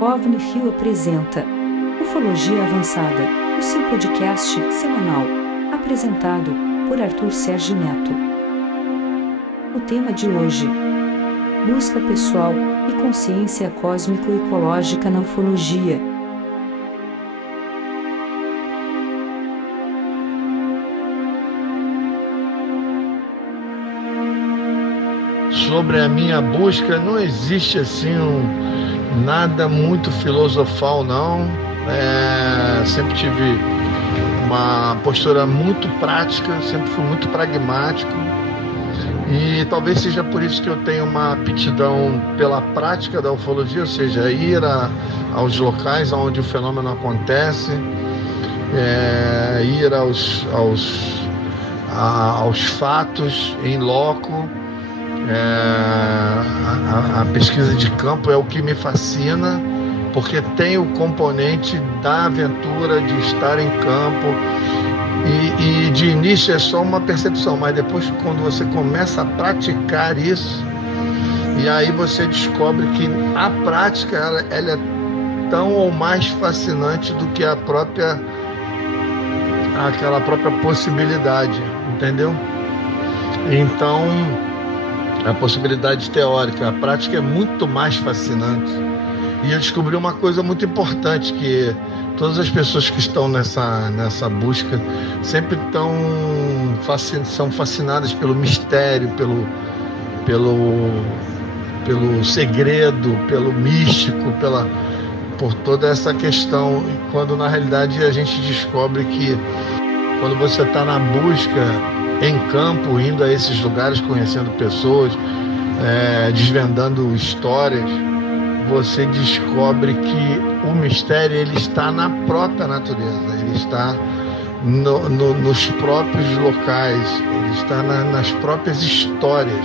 OVNIFIL apresenta Ufologia Avançada, o seu podcast semanal, apresentado por Arthur Sérgio Neto. O tema de hoje: busca pessoal e consciência cósmico-ecológica na ufologia. Sobre a minha busca, não existe assim nada muito filosofal, não. Sempre tive uma postura muito prática, sempre fui muito pragmático, e talvez seja por isso que eu tenho uma aptidão pela prática da ufologia, ou seja, ir aos locais onde o fenômeno acontece, ir aos fatos em loco. A pesquisa de campo é o que me fascina, porque tem o componente da aventura de estar em campo, e de início é só uma percepção, mas depois, quando você começa a praticar isso, e aí você descobre que a prática ela é tão ou mais fascinante do que aquela própria possibilidade, entendeu? Então, a possibilidade teórica, a prática é muito mais fascinante. E eu descobri uma coisa muito importante, que todas as pessoas que estão nessa busca sempre são fascinadas pelo mistério, pelo segredo, pelo místico, por toda essa questão, quando na realidade a gente descobre que quando você está na busca em campo, indo a esses lugares, conhecendo pessoas, desvendando histórias, você descobre que o mistério ele está na própria natureza, ele está nos próprios locais, ele está nas próprias histórias.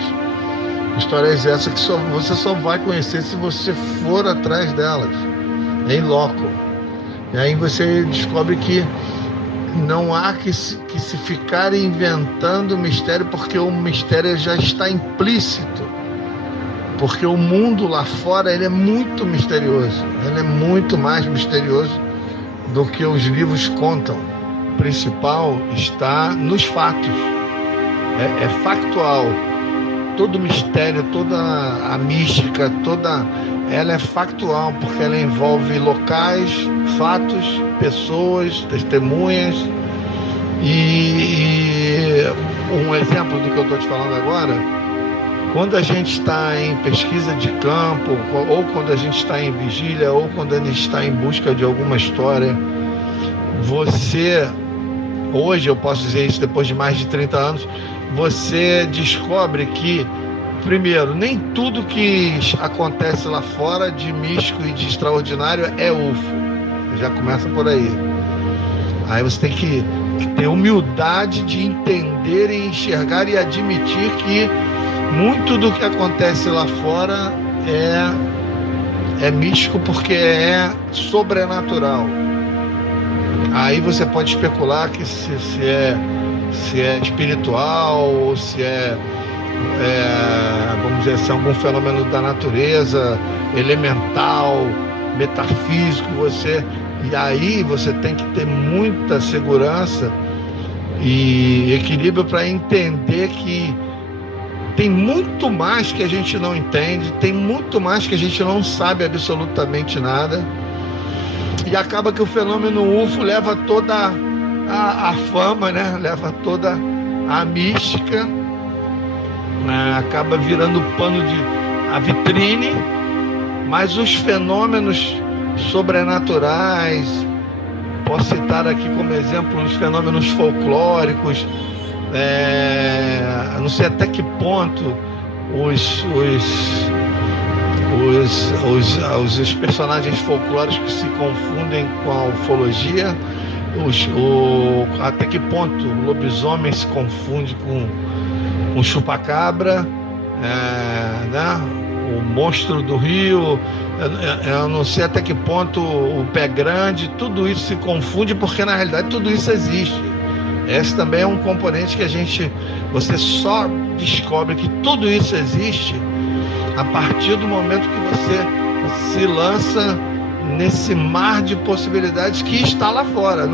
Histórias essas que você só vai conhecer se você for atrás delas, em loco. E aí você descobre que não há que se ficar inventando mistério, porque o mistério já está implícito. Porque o mundo lá fora ele é muito misterioso. Ele é muito mais misterioso do que os livros contam. O principal está nos fatos. É factual. Todo mistério, toda a mística, ela é factual, porque ela envolve locais, fatos, pessoas, testemunhas. E um exemplo do que eu estou te falando agora: quando a gente está em pesquisa de campo, ou quando a gente está em vigília, ou quando a gente está em busca de alguma história, hoje eu posso dizer isso depois de mais de 30 anos, você descobre que, primeiro, nem tudo que acontece lá fora de místico e de extraordinário é UFO. Já começa por aí. Aí você tem que ter humildade de entender e enxergar e admitir que muito do que acontece lá fora é místico, porque é sobrenatural. Aí você pode especular que se é espiritual, ou se vamos dizer assim, algum fenômeno da natureza, elemental, metafísico, e aí você tem que ter muita segurança e equilíbrio para entender que tem muito mais que a gente não entende, tem muito mais que a gente não sabe absolutamente nada, e acaba que o fenômeno UFO leva toda a fama, né? Leva toda a mística, acaba virando a vitrine, mas os fenômenos sobrenaturais, posso citar aqui como exemplo os fenômenos folclóricos, não sei até que ponto os personagens folclóricos se confundem com a ufologia, até que ponto o lobisomem se confunde com chupacabra, né? O monstro do rio, eu não sei até que ponto o pé grande, tudo isso se confunde, porque na realidade tudo isso existe. Esse também é um componente que você só descobre que tudo isso existe a partir do momento que você se lança nesse mar de possibilidades que está lá fora.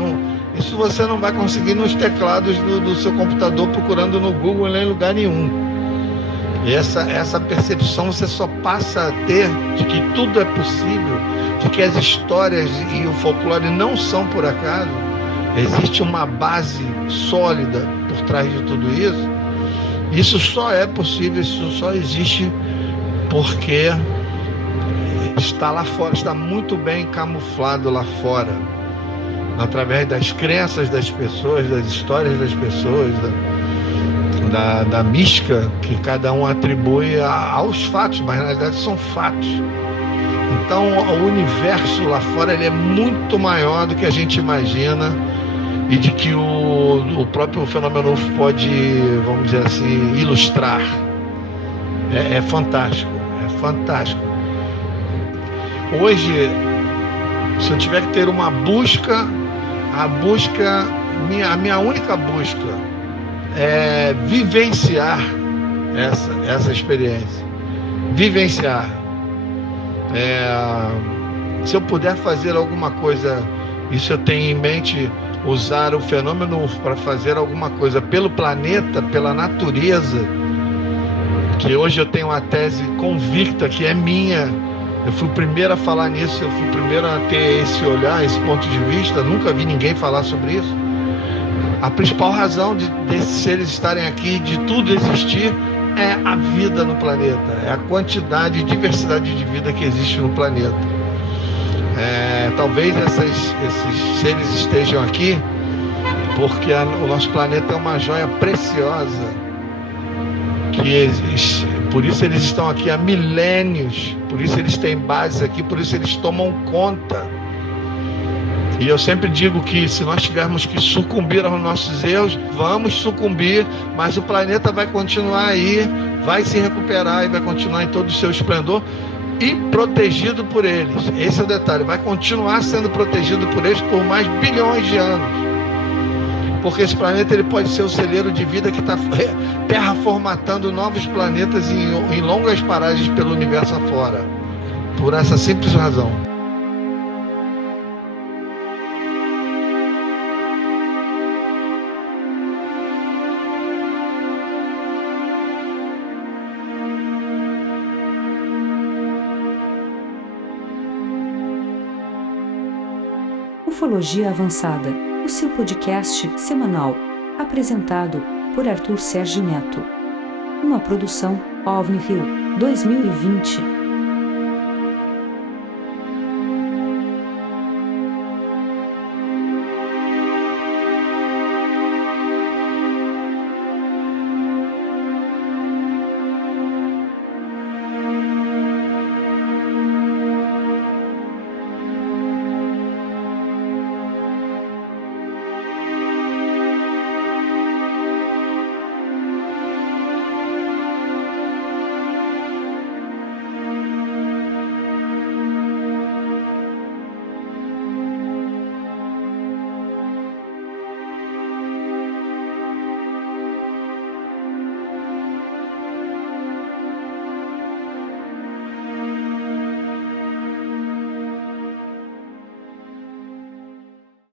Isso você não vai conseguir nos teclados do seu computador procurando no Google nem em lugar nenhum. E essa percepção você só passa a ter de que tudo é possível, de que as histórias e o folclore não são por acaso. Existe uma base sólida por trás de tudo isso. Isso só é possível, isso só existe porque está lá fora, está muito bem camuflado lá fora, através das crenças das pessoas, das histórias das pessoas, da mística que cada um atribui aos fatos, mas na realidade são fatos. Então o universo lá fora ele é muito maior do que a gente imagina e de que o próprio fenômeno UFO pode, vamos dizer assim, ilustrar. É fantástico, é fantástico. Hoje, se eu tiver que ter uma busca, a minha única busca é vivenciar essa experiência. Vivenciar. Se eu puder fazer alguma coisa, isso eu tenho em mente, usar o fenômeno para fazer alguma coisa pelo planeta, pela natureza, que hoje eu tenho uma tese convicta que é minha. Eu fui o primeiro a falar nisso, eu fui o primeiro a ter esse olhar, esse ponto de vista, nunca vi ninguém falar sobre isso. A principal razão desses seres estarem aqui, de tudo existir, é a vida no planeta, é a quantidade e diversidade de vida que existe no planeta. Talvez esses seres estejam aqui porque o nosso planeta é uma joia preciosa, por isso eles estão aqui há milênios, por isso eles têm bases aqui, por isso eles tomam conta. E eu sempre digo que se nós tivermos que sucumbir aos nossos erros, vamos sucumbir, mas o planeta vai continuar aí, vai se recuperar e vai continuar em todo o seu esplendor e protegido por eles. Esse é o detalhe, vai continuar sendo protegido por eles por mais bilhões de anos. Porque esse planeta ele pode ser o celeiro de vida que está terraformatando novos planetas em longas paragens pelo universo afora. Por essa simples razão. Ufologia Avançada, o seu podcast semanal, apresentado por Arthur Sergi Neto. Uma produção OVNI Rio 2020.